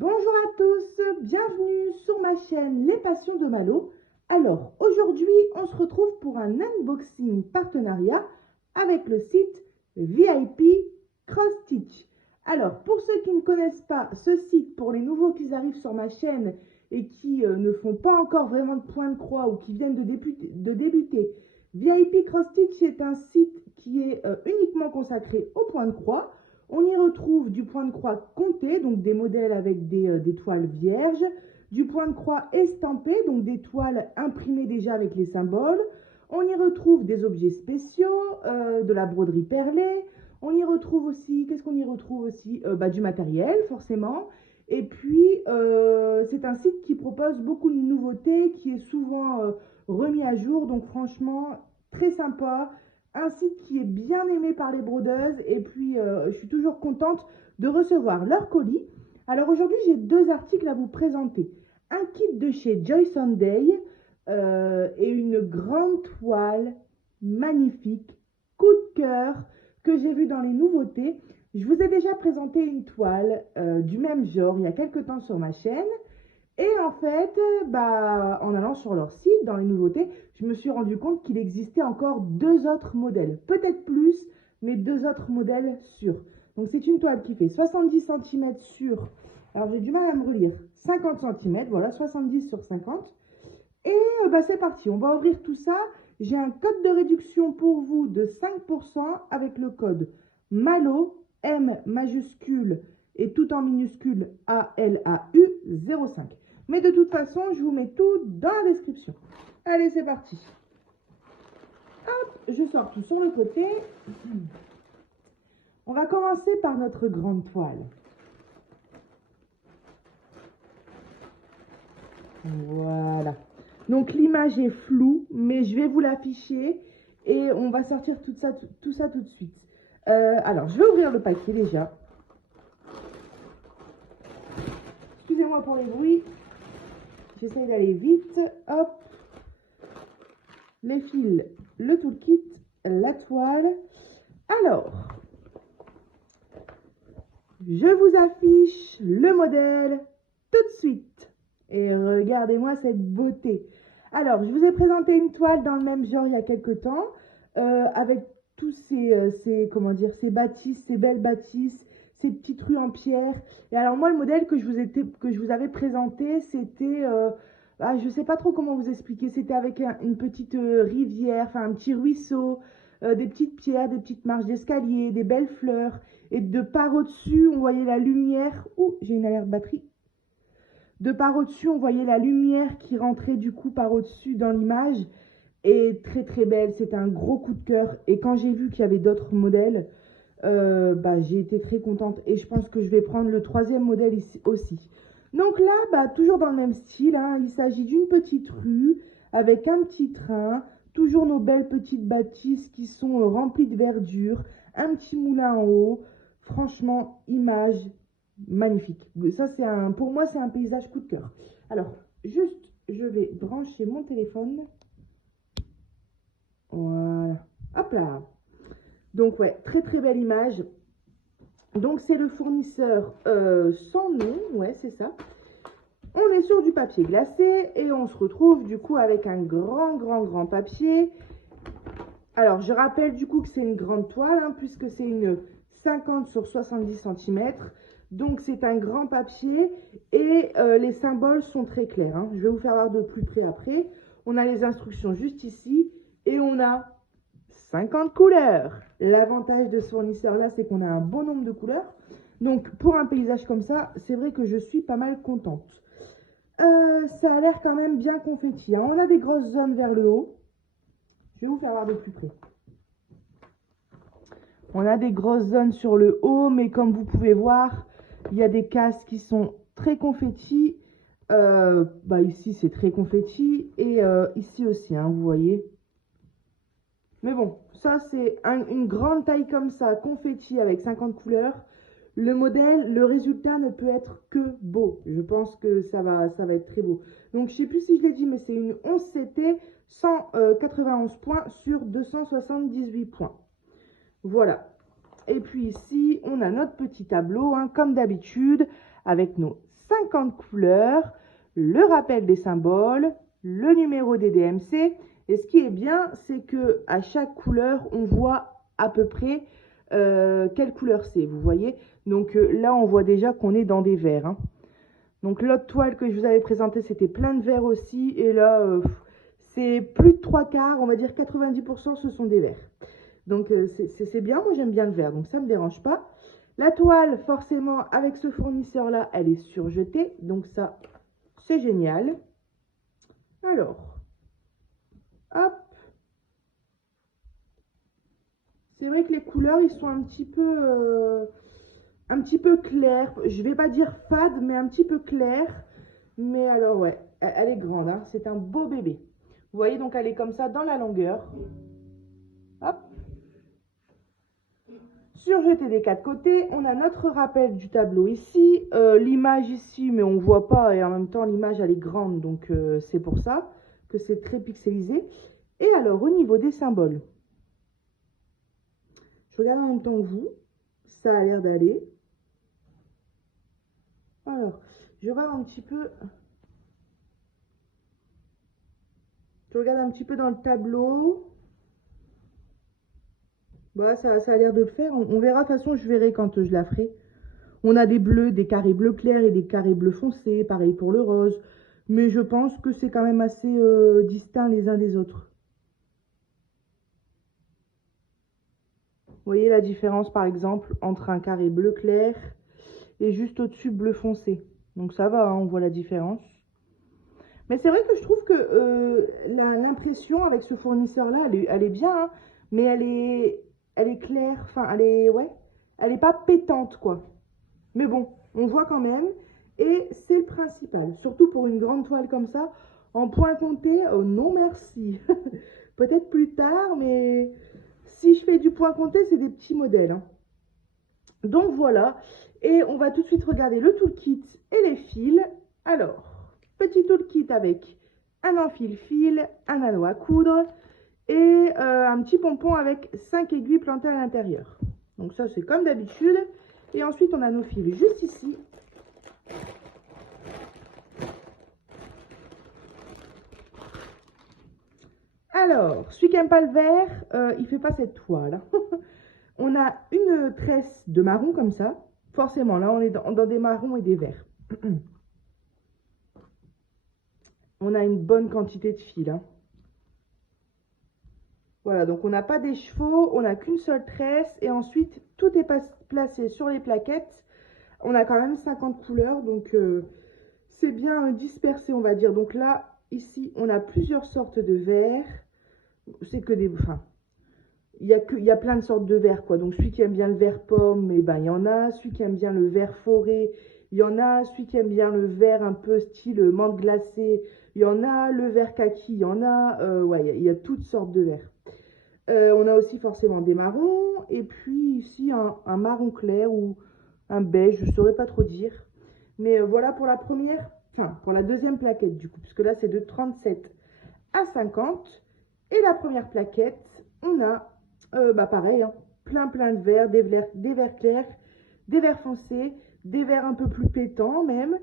Bonjour à tous, bienvenue sur ma chaîne Les Passions de Malo. Alors aujourd'hui on se retrouve pour un unboxing partenariat avec le site VIP Cross Stitch. Alors pour ceux qui ne connaissent pas ce site, pour les nouveaux qui arrivent sur ma chaîne et qui ne font pas encore vraiment de point de croix ou qui viennent de débuter, VIP Cross Stitch est un site qui est uniquement consacré au point de croix. On y retrouve du point de croix compté, donc des modèles avec des toiles vierges, du point de croix estampé, donc des toiles imprimées déjà avec les symboles. On y retrouve des objets spéciaux, de la broderie perlée. On y retrouve aussi, qu'est-ce qu'on y retrouve aussi du matériel, forcément. Et puis, c'est un site qui propose beaucoup de nouveautés, qui est souvent remis à jour. Donc, franchement, très sympa. Un site qui est bien aimé par les brodeuses. Et puis, je suis toujours contente de recevoir leurs colis. Alors, aujourd'hui, j'ai deux articles à vous présenter. Un kit de chez Joy Sunday et une grande toile magnifique, coup de cœur, que j'ai vu dans les nouveautés. Je vous ai déjà présenté une toile du même genre il y a quelques temps sur ma chaîne. Et en fait, en allant sur leur site, dans les nouveautés, je me suis rendu compte qu'il existait encore deux autres modèles. Peut-être plus, mais deux autres modèles sûrs. Donc c'est une toile qui fait 70 cm sur, alors j'ai du mal à me relire, 50 cm, voilà, 70 sur 50. Et c'est parti, on va ouvrir tout ça. J'ai un code de réduction pour vous de 5% avec le code MALO, M majuscule et tout en minuscule ALAU 05. Mais de toute façon, je vous mets tout dans la description. Allez, c'est parti. Hop, je sors tout sur le côté. On va commencer par notre grande toile. Voilà. Donc l'image est floue, mais je vais vous l'afficher et on va sortir tout ça tout de suite. Alors, je vais ouvrir le paquet déjà. Excusez-moi pour les bruits. J'essaye d'aller vite. Hop. Les fils, le toolkit, la toile. Alors, je vous affiche le modèle tout de suite. Et regardez-moi cette beauté. Alors, je vous ai présenté une toile dans le même genre il y a quelques temps, avec tous ces bâtisses, ces belles bâtisses, ces petites rues en pierre. Et alors moi, le modèle que je vous avais présenté, c'était, je ne sais pas trop comment vous expliquer, c'était avec une petite rivière, enfin un petit ruisseau, des petites pierres, des petites marches d'escalier, des belles fleurs, et de part au-dessus, on voyait la lumière. Ouh, j'ai une alerte batterie. De par au-dessus, on voyait la lumière qui rentrait du coup par au-dessus dans l'image. Et très très belle, c'était un gros coup de cœur. Et quand j'ai vu qu'il y avait d'autres modèles, j'ai été très contente. Et je pense que je vais prendre le troisième modèle ici aussi. Donc là, toujours dans le même style, hein, il s'agit d'une petite rue avec un petit train. Toujours nos belles petites bâtisses qui sont remplies de verdure. Un petit moulin en haut. Franchement, image magnifique. Ça, pour moi, c'est un paysage coup de cœur. Alors, juste, je vais brancher mon téléphone. Voilà. Hop là. Donc, ouais, très très belle image. Donc, c'est le fournisseur sans nom. Ouais, c'est ça. On est sur du papier glacé et on se retrouve du coup avec un grand papier. Alors, je rappelle du coup que c'est une grande toile, hein, puisque c'est une 50 sur 70 cm. Donc, c'est un grand papier et les symboles sont très clairs, hein. Je vais vous faire voir de plus près après. On a les instructions juste ici et on a 50 couleurs. L'avantage de ce fournisseur-là, c'est qu'on a un bon nombre de couleurs. Donc, pour un paysage comme ça, c'est vrai que je suis pas mal contente. Ça a l'air quand même bien confetti, hein. On a des grosses zones vers le haut. Je vais vous faire voir de plus près. On a des grosses zones sur le haut, mais comme vous pouvez voir, il y a des cases qui sont très confetti. Ici, c'est très confetti. Et ici aussi, hein, vous voyez. Mais bon, ça, c'est une grande taille comme ça, confetti avec 50 couleurs. Le modèle, le résultat ne peut être que beau. Je pense que ça va être très beau. Donc, je ne sais plus si je l'ai dit, mais c'est une 11CT, 191 points sur 278 points. Voilà. Et puis ici, on a notre petit tableau, hein, comme d'habitude, avec nos 50 couleurs, le rappel des symboles, le numéro des DMC. Et ce qui est bien, c'est que à chaque couleur, on voit à peu près quelle couleur c'est, vous voyez. Donc là, on voit déjà qu'on est dans des verts, hein. Donc l'autre toile que je vous avais présentée, c'était plein de verts aussi. Et là, c'est plus de 3/4, on va dire 90%, ce sont des verts. Donc c'est bien, moi j'aime bien le vert, donc ça ne me dérange pas. La toile, forcément, avec ce fournisseur-là, elle est surjetée. Donc ça, c'est génial. Alors, hop. C'est vrai que les couleurs, ils sont un petit peu clairs. Je vais pas dire fade, mais un petit peu clair. Mais alors, ouais, elle est grande, hein. C'est un beau bébé. Vous voyez, donc elle est comme ça dans la longueur. Hop. Surjeté des quatre côtés, on a notre rappel du tableau ici, l'image ici, mais on ne voit pas, et en même temps l'image elle est grande, donc c'est pour ça que c'est très pixelisé. Et alors au niveau des symboles, je regarde en même temps que vous, ça a l'air d'aller. Alors, je regarde un petit peu, je regarde un petit peu dans le tableau. Bah, ça a l'air de le faire, on verra, de toute façon je verrai quand je la ferai. On a des bleus, des carrés bleu clair et des carrés bleu foncé, pareil pour le rose. Mais je pense que c'est quand même assez distinct les uns des autres. Vous voyez la différence par exemple entre un carré bleu clair et juste au-dessus bleu foncé. Donc ça va, hein, on voit la différence. Mais c'est vrai que je trouve que l'impression avec ce fournisseur-là, elle est bien, hein, mais elle est claire, enfin ouais, elle est pas pétante quoi. Mais bon, on voit quand même. Et c'est le principal. Surtout pour une grande toile comme ça. En point compté, oh non merci. Peut-être plus tard, mais si je fais du point compté, c'est des petits modèles, hein. Donc voilà. Et on va tout de suite regarder le toolkit et les fils. Alors, petit toolkit avec un enfile-fil, un anneau à coudre et un petit pompon avec 5 aiguilles plantées à l'intérieur. Donc ça, c'est comme d'habitude. Et ensuite, on a nos fils juste ici. Alors, celui qui n'aime pas le vert, il ne fait pas cette toile. On a une tresse de marron comme ça. Forcément, là, on est dans des marrons et des verts. On a une bonne quantité de fils, hein. Voilà, donc on n'a pas des chevaux, on n'a qu'une seule tresse. Et ensuite, tout est placé sur les plaquettes. On a quand même 50 couleurs, donc c'est bien dispersé, on va dire. Donc là, ici, on a plusieurs sortes de verts. C'est que des... Enfin, il y a plein de sortes de verts, quoi. Donc celui qui aime bien le vert pomme, eh ben, il y en a. Celui qui aime bien le vert forêt, il y en a. Celui qui aime bien le vert un peu style menthe glacée, il y en a. Le vert kaki, il y en a. Ouais, il y a toutes sortes de verts. On a aussi forcément des marrons. Et puis ici, un marron clair ou un beige, je ne saurais pas trop dire. Mais voilà pour la première, enfin pour la deuxième plaquette du coup, puisque là c'est de 37 à 50. Et la première plaquette, on a, bah pareil, hein, plein de verts, des verts clairs, des verts foncés, des verts un peu plus pétants même,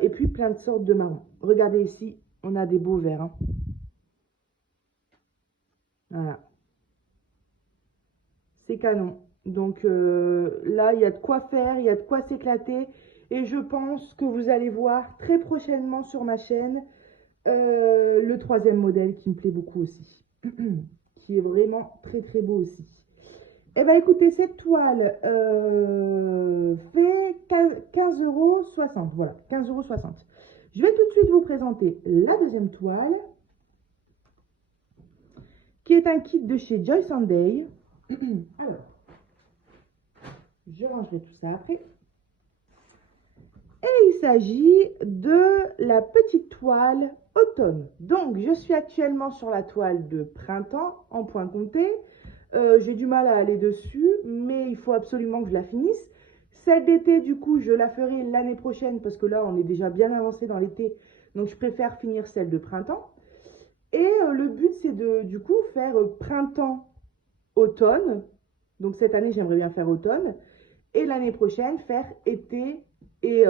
et puis plein de sortes de marrons. Regardez ici, on a des beaux verts, hein. Voilà, c'est canon. Donc là, il y a de quoi faire, il y a de quoi s'éclater. Et je pense que vous allez voir très prochainement sur ma chaîne le troisième modèle qui me plaît beaucoup aussi, qui est vraiment très beau aussi. Eh bien écoutez, cette toile fait 15,60 €. Voilà, 15,60 €. Je vais tout de suite vous présenter la deuxième toile, qui est un kit de chez Joy Day. Alors, je rangerai tout ça après. Et il s'agit de la petite toile automne. Donc, je suis actuellement sur la toile de printemps en point compté. J'ai du mal à aller dessus, mais il faut absolument que je la finisse. Celle d'été, du coup, je la ferai l'année prochaine parce que là, on est déjà bien avancé dans l'été. Donc, je préfère finir celle de printemps. Et le but, c'est de, du coup, faire printemps-automne. Donc, cette année, j'aimerais bien faire automne. Et l'année prochaine, faire été et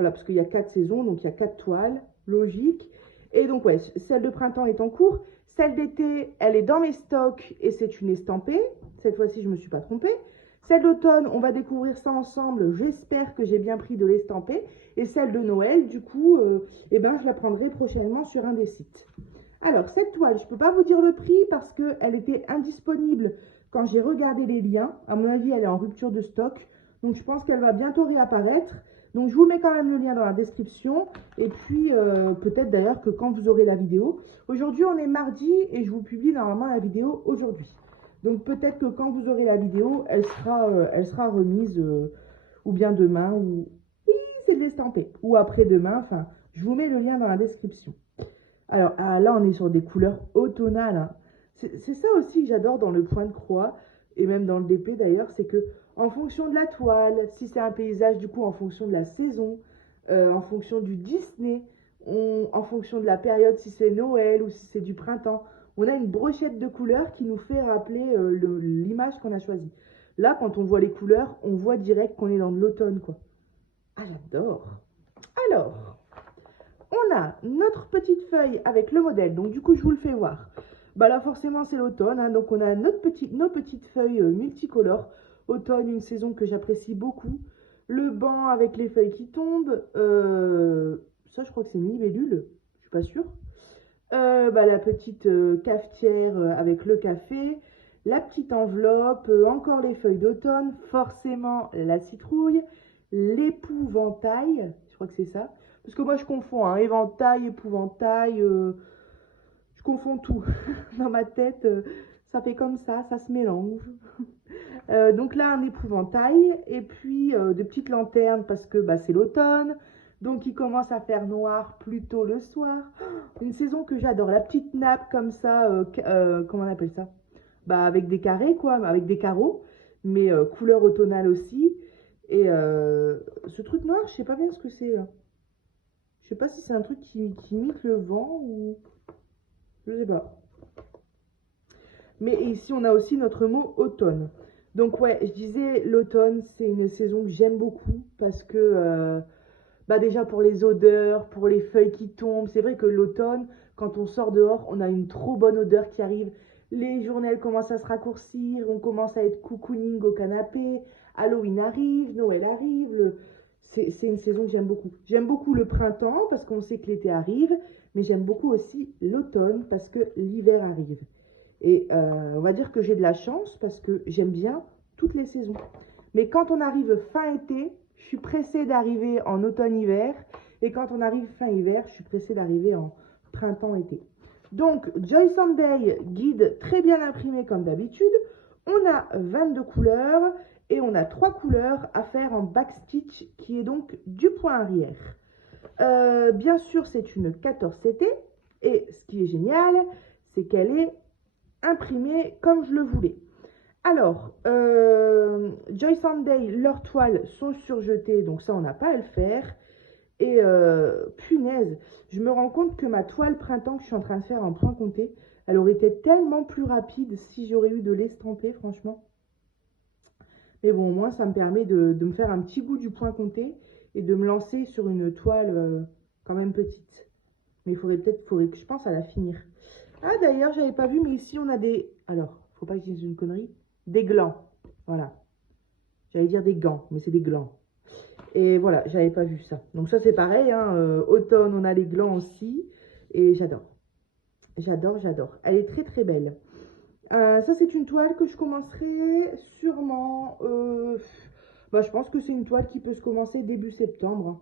Voilà, parce qu'il y a 4 saisons, donc il y a 4 toiles, logique. Et donc, ouais, celle de printemps est en cours. Celle d'été, elle est dans mes stocks et c'est une estampée. Cette fois-ci, je ne me suis pas trompée. Celle d'automne, on va découvrir ça ensemble. J'espère que j'ai bien pris de l'estampée. Et celle de Noël, du coup, eh ben, je la prendrai prochainement sur un des sites. Alors, cette toile, je ne peux pas vous dire le prix parce qu'elle était indisponible quand j'ai regardé les liens. À mon avis, elle est en rupture de stock. Donc, je pense qu'elle va bientôt réapparaître. Donc, je vous mets quand même le lien dans la description. Et puis, peut-être d'ailleurs que quand vous aurez la vidéo. Aujourd'hui, on est mardi et je vous publie normalement la vidéo aujourd'hui. Donc, peut-être que quand vous aurez la vidéo, elle sera remise ou bien demain. Ou oui, c'est de l'estampé. Ou après-demain. Enfin, je vous mets le lien dans la description. Alors là, on est sur des couleurs automnales, hein. C'est ça aussi que j'adore dans le point de croix, et même dans le DP d'ailleurs, c'est que en fonction de la toile, si c'est un paysage, du coup, en fonction de la saison, en fonction du Disney, en fonction de la période, si c'est Noël ou si c'est du printemps, on a une brochette de couleurs qui nous fait rappeler l'image qu'on a choisie. Là, quand on voit les couleurs, on voit direct qu'on est dans de l'automne, quoi. Ah, j'adore. Alors, on a notre petite feuille avec le modèle, donc du coup je vous le fais voir. Bah là forcément c'est l'automne, hein, donc on a nos petites feuilles multicolores. Automne, une saison que j'apprécie beaucoup. Le banc avec les feuilles qui tombent, ça je crois que c'est une libellule, je suis pas sûre. Bah, la petite cafetière avec le café, la petite enveloppe, encore les feuilles d'automne, forcément la citrouille, l'épouvantail, je crois que c'est ça. Parce que moi je confonds, hein, éventail, épouvantail, je confonds tout. Dans ma tête, ça fait comme ça se mélange. Donc là, un épouvantail, et puis de petites lanternes parce que bah, c'est l'automne. Donc il commence à faire noir plus tôt le soir. Une saison que j'adore, la petite nappe comme ça, comment on appelle ça? Bah, avec des carrés quoi, avec des carreaux, mais couleur automnale aussi. Et ce truc noir, je sais pas bien ce que c'est là. Je sais pas si c'est un truc qui imite le vent ou... Je sais pas. Mais ici, on a aussi notre mot automne. Donc ouais, je disais l'automne, c'est une saison que j'aime beaucoup parce que bah déjà pour les odeurs, pour les feuilles qui tombent, c'est vrai que l'automne, quand on sort dehors, on a une trop bonne odeur qui arrive. Les journées elles commencent à se raccourcir, on commence à être cocooning au canapé, Halloween arrive, Noël arrive. C'est une saison que j'aime beaucoup. J'aime beaucoup le printemps parce qu'on sait que l'été arrive, mais j'aime beaucoup aussi l'automne parce que l'hiver arrive. Et on va dire que j'ai de la chance parce que j'aime bien toutes les saisons. Mais quand on arrive fin été, je suis pressée d'arriver en automne-hiver. Et quand on arrive fin hiver, je suis pressée d'arriver en printemps-été. Donc, Joy Sunday, guide très bien imprimé comme d'habitude. On a 22 couleurs et on a 3 couleurs à faire en backstitch qui est donc du point arrière. Bien sûr, c'est une 14 CT et ce qui est génial, c'est qu'elle est imprimée comme je le voulais. Alors, Joy Sunday, leurs toiles sont surjetées, donc ça, on n'a pas à le faire. Et punaise, je me rends compte que ma toile printemps que je suis en train de faire en point compté, elle aurait été tellement plus rapide si j'aurais eu de l'estampé, franchement. Mais bon, au moins, ça me permet de me faire un petit goût du point compté et de me lancer sur une toile quand même petite. Mais il faudrait que je pense à la finir. Ah, d'ailleurs, j'avais pas vu, mais ici, on a des... Alors, faut pas que je dise une connerie. Des glands. Voilà. J'allais dire des gants, mais c'est des glands. Et voilà, j'avais pas vu ça. Donc ça, c'est pareil, hein, automne, on a les glands aussi. Et j'adore. J'adore, j'adore. Elle est très, très belle. Ça, c'est une toile que je commencerai sûrement... bah, je pense que c'est une toile qui peut se commencer début septembre.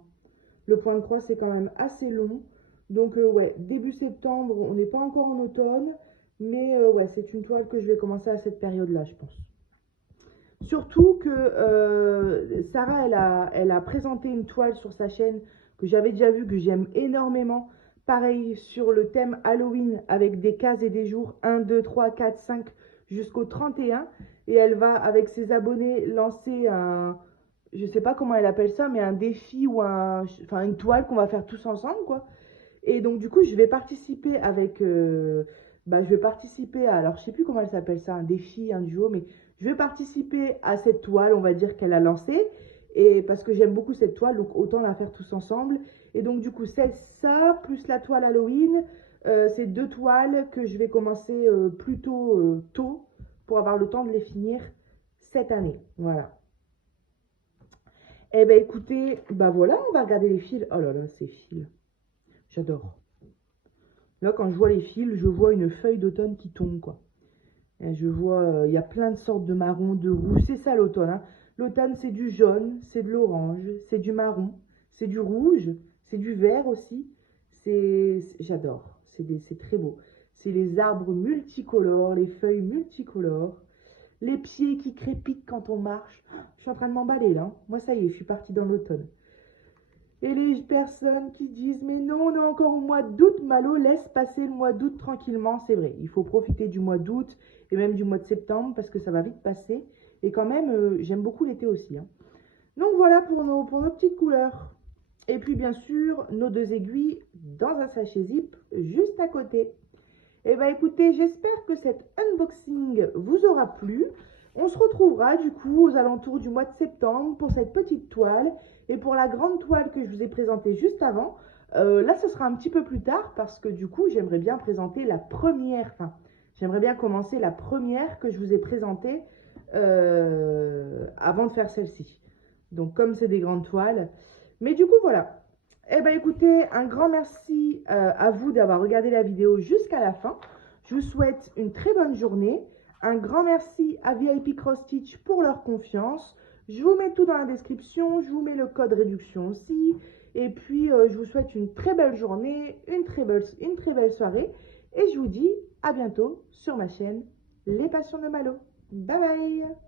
Le point de croix, c'est quand même assez long. Donc, ouais, début septembre, on n'est pas encore en automne. Mais ouais, c'est une toile que je vais commencer à cette période-là, je pense. Surtout que Sarah, elle a présenté une toile sur sa chaîne que j'avais déjà vue, que j'aime énormément. Pareil, sur le thème Halloween, avec des cases et des jours 1, 2, 3, 4, 5 jusqu'au 31. Et elle va, avec ses abonnés, lancer un... Je sais pas comment elle appelle ça, mais un défi ou enfin, une toile qu'on va faire tous ensemble, quoi. Et donc, du coup, je vais participer avec... bah, je vais participer à... Alors, je sais plus comment elle s'appelle ça, un défi, un duo, mais je vais participer à cette toile, on va dire, qu'elle a lancée. Et parce que j'aime beaucoup cette toile, donc autant la faire tous ensemble. Et donc du coup, c'est ça, plus la toile Halloween. C'est 2 toiles que je vais commencer plutôt tôt pour avoir le temps de les finir cette année. Voilà. Eh ben écoutez, bah voilà, on va regarder les fils. Oh là là, ces fils. J'adore. Là, quand je vois les fils, je vois une feuille d'automne qui tombe, quoi. Et je vois, il y a plein de sortes de marron, de rouge. C'est ça l'automne, hein. L'automne, c'est du jaune, c'est de l'orange, c'est du marron, c'est du rouge, c'est du vert aussi. J'adore. C'est très beau. C'est les arbres multicolores, les feuilles multicolores, les pieds qui crépitent quand on marche. Je suis en train de m'emballer là, hein. Moi, ça y est, je suis partie dans l'automne. Et les personnes qui disent mais non, on est encore au mois d'août, Malo, laisse passer le mois d'août tranquillement, c'est vrai. Il faut profiter du mois d'août et même du mois de septembre parce que ça va vite passer. Et quand même, j'aime beaucoup l'été aussi, hein. Donc voilà pour nos petites couleurs. Et puis bien sûr, nos 2 aiguilles dans un sachet zip juste à côté. Et bien écoutez, j'espère que cet unboxing vous aura plu. On se retrouvera du coup aux alentours du mois de septembre pour cette petite toile. Et pour la grande toile que je vous ai présentée juste avant, là ce sera un petit peu plus tard parce que du coup j'aimerais bien présenter la première, enfin j'aimerais bien commencer la première que je vous ai présentée avant de faire celle-ci. Donc comme c'est des grandes toiles. Mais du coup voilà. Eh bien écoutez, un grand merci à vous d'avoir regardé la vidéo jusqu'à la fin. Je vous souhaite une très bonne journée. Un grand merci à VIP Cross Stitch pour leur confiance. Je vous mets tout dans la description. Je vous mets le code réduction aussi. Et puis, je vous souhaite une très belle journée, une très belle soirée. Et je vous dis à bientôt sur ma chaîne Les Passions de Malo. Bye bye!